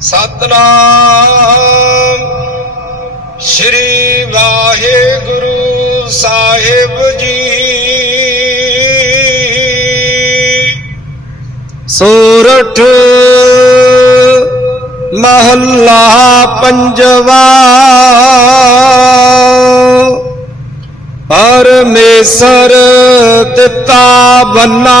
ਸਤਨਾਮ। ਸ੍ਰੀ ਵਾਹਿਗੁਰੂ ਸਾਹਿਬ ਜੀ। ਸੋਰਠ ਮਹੱਲਾ ਪੰਜਵਾ। ਪਰਮੇਸ਼ਰ ਦਿੱਤਾ ਬੰਨਾ।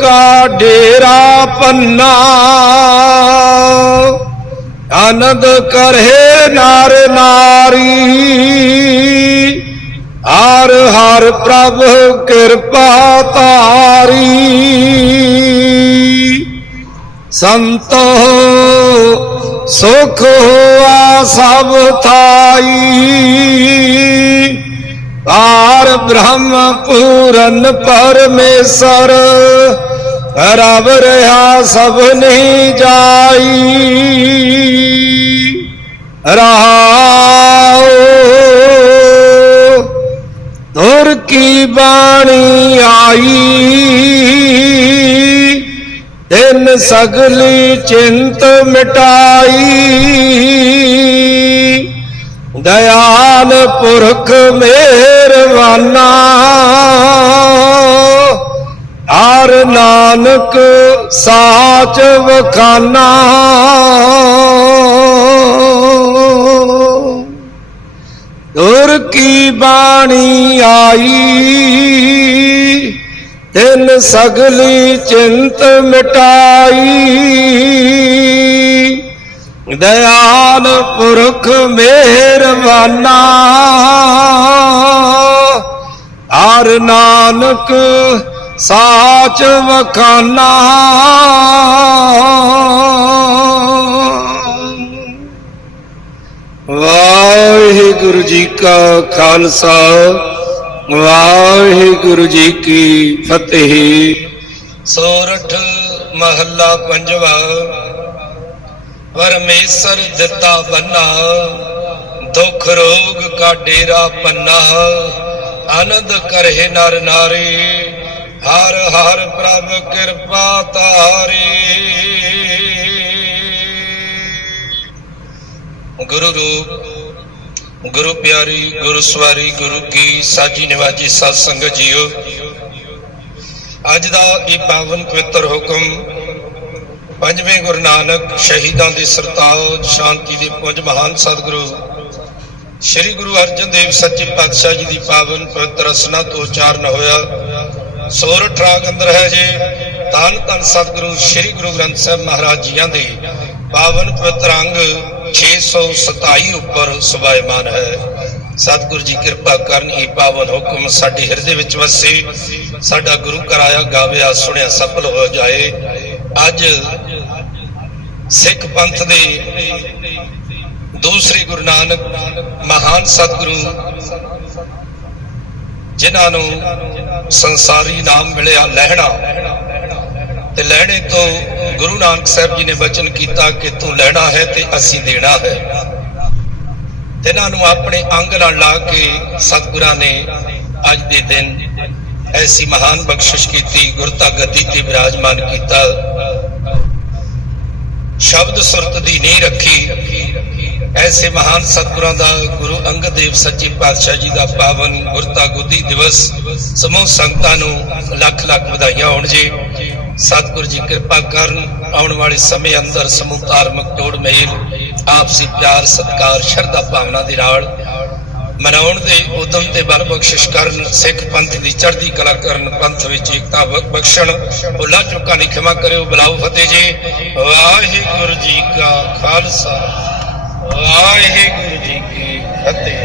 ਕਾ ਡੇਰਾ ਪੰਨਾ ਆਨੰਦ ਕਰਹਿ ਨਰ ਨਾਰੀ ਹਰ ਹਰ ਪ੍ਰਭ ਕਿਰਪਾ ਤਾਰੀ ਸੰਤੋ ਸੁਖ ਹੋਆ ਸਭ ਥਾਈ ਪਾਰ ਬ੍ਰਹਮ ਪੂਰਨ ਪਰਮੇਸ਼ਰ ਰਬ ਰਹਾ ਸਭ ਨਹੀਂ ਜਾਈ। ਰਹਾਉ ਤੁਰ ਕੀ ਬਾਣੀ ਆਈ? ਤਿੰਨ ਸਗਲੀ ਚਿੰਤ ਮਿਟਾਈ। ਦਇਆਲ ਪੁਰਖ ਮਿਹਰਵਾਨਾ ਹਰ ਨਾਨਕ ਸਾਚ ਵਖਾਨਾ। ਦੁਰ ਕੀ ਬਾਣੀ ਆਈ, ਤਿੰਨ ਸਗਲੀ ਚਿੰਤ ਮਿਟਾਈ। ਦਇਆਲ ਪੁਰਖ ਮਿਹਰਵਾਨਾ ਹਰ ਨਾਨਕ ਸਾਚ ਵਖਾਨਾ। ਵਾਹਿਗੁਰੂ ਜੀ ਕਾ ਖਾਲਸਾ, ਵਾਹਿਗੁਰੂ ਜੀ ਕੀ ਫਤਿਹ। ਸੋਰਠ ਮਹੱਲਾ ਪੰਜਵਾ। ਪਰਮੇਸ਼ਰ ਦਿੱਤਾ ਬੰਨਾ, ਦੁੱਖ ਰੋਗ ਕਾ ਡੇਰਾ ਪੰਨਾ, ਆਨੰਦ ਕਰਹਿ ਨਰ ਨਾਰੀ, ਹਰ ਹਰ ਪ੍ਰਭ ਕਿਰਪਾ ਤਾਰੀ। ਗੁਰੂ ਰੂਪ, ਗੁਰੂ ਪਿਆਰੀ, ਗੁਰੂ ਸਵਾਰੀ, ਗੁਰੂ ਕੀ ਸਾਜੀ ਨਿਵਾਜੀ ਸਤ ਸੰਗਤ ਜੀਓ। ਅੱਜ ਦਾ ਇਹ ਪਾਵਨ ਪਵਿੱਤਰ ਹੁਕਮ ਪੰਜਵੇਂ ਗੁਰੂ ਨਾਨਕ ਸ਼ਹੀਦਾਂ ਦੇ ਸਰਤਾਜ, ਸ਼ਾਂਤੀ ਦੇ ਪੁੰਜ ਮਹਾਨ ਸਤਿਗੁਰੂ। ਸ੍ਰੀ ਗੁਰੂ ਅਰਜਨ ਦੇਵ ਸੱਚੇ ਪਾਤਸ਼ਾਹ ਜੀ ਦੀ ਪਾਵਨ ਪਵਿੱਤਰ ਰਸਨਾ ਤੋਂ ਉਚਾਰਨ ਹੋਇਆ। ਸੋਰਠ ਰਾਗ ਅੰਦਰ ਹੈ ਜੀ, ਧੰਨ ਧੰਨ ਸਤਿਗੁਰੂ ਸ੍ਰੀ ਗੁਰੂ ਗ੍ਰੰਥ ਸਾਹਿਬ ਮਹਾਰਾਜ ਜੀਆਂ ਦੇ। ਪਾਵਨ ਪਵਿੱਤਰ ਅੰਗ 627 ਉੱਪਰ ਸੁਭਾਇਮਾਨ ਹੈ। ਸਤਿਗੁਰੂ ਜੀ ਕਿਰਪਾ ਕਰਨ ਇਹ ਪਾਵਨ ਹੁਕਮ ਸਾਡੇ ਹਿਰਦੇ ਵਿੱਚ ਵਸੇ। ਸਾਡਾ ਗੁਰੂ ਕਰਾਇਆ ਗਾਵਿਆ, ਸੁਣਿਆ, ਸਫਲ ਹੋ ਜਾਏ। ਅੱਜ ਸਿੱਖ ਪੰਥ ਦੇ ਦੂਸਰੇ ਗੁਰੂ ਨਾਨਕ ਮਹਾਨ ਸਤਿਗੁਰੂ ਜਿਨ੍ਹਾਂ ਨੂੰ ਸੰਸਾਰੀ ਨਾਮ ਮਿਲਿਆ ਲਹਿਣਾ ਤੇ ਲਹਿਣੇ ਤੋਂ ਗੁਰੂ ਨਾਨਕ ਸਾਹਿਬ ਜੀ ਨੇ ਵਚਨ ਕੀਤਾ ਕਿ ਤੂੰ ਲੈਣਾ ਹੈ ਤੇ ਅਸੀਂ ਦੇਣਾ ਹੈ। ਤੇ ਇਹਨਾਂ ਨੂੰ ਆਪਣੇ ਅੰਗ ਨਾਲ ਲਾ ਕੇ ਸਤਿਗੁਰਾਂ ਨੇ ਅੱਜ ਦੇ ਦਿਨ ਐਸੀ ਮਹਾਨ ਬਖਸ਼ਿਸ਼ ਕੀਤੀ ਗੁਰਤਾ ਗੱਦੀ ਤੇ ਵਿਰਾਜਮਾਨ ਕੀਤਾ। ਸ਼ਬਦ ਸੁਰਤ ਦੀ ਨਹੀਂ ਰੱਖੀ। ਐਸੇ ਮਹਾਨ ਸਤਿਗੁਰਾਂ ਦਾ ਗੁਰੂ ਅੰਗਦ ਦੇਵ ਸੱਚੇ ਪਾਤਸ਼ਾਹ ਜੀ ਦਾ ਪਾਵਨ ਗੁਰਤਾ ਗੁੱਦੀ ਦਿਵਸ, ਸਮੂਹ ਸੰਗਤਾਂ ਨੂੰ ਲੱਖ ਲੱਖ ਵਧਾਈਆਂ ਹੋਣ ਜੀ। ਸਤਿਗੁਰੂ ਜੀ ਕਿਰਪਾ ਕਰਨ ਆਉਣ ਵਾਲੇ ਸਮੇਂ ਅੰਦਰ ਸਮੂਹ ਧਾਰਮਿਕ ਜੋੜ ਮੇਲ, ਆਪਸੀ ਪਿਆਰ, ਸਤਿਕਾਰ, ਸ਼ਰਧਾ ਭਾਵਨਾ ਦੇ ਨਾਲ ਮਨਾਉਣ ਦੇ ਉਦਮ ਤੇ ਬਲ ਬਖਸ਼ਿਸ਼ ਕਰਨ, ਸਿੱਖ ਪੰਥ ਦੀ ਚੜ੍ਹਦੀ ਕਲਾ ਕਰਨ ਪੰਥ ਵਿੱਚ ਏਕਤਾ ਬਖਸ਼ਣ, ਭੁੱਲਾਂ ਚੁੱਕਾ ਦੀ ਖਿਮਾ ਕਰਿਓ, ਬਲਾਓ ਫਤਿਹ ਜੀ। ਵਾਹਿਗੁਰੂ ਜੀ ਕਾ ਖਾਲਸਾ। ਵਾਹਿਗੁਰੂ ਜੀ ਕੀ ਫਤਿਹ।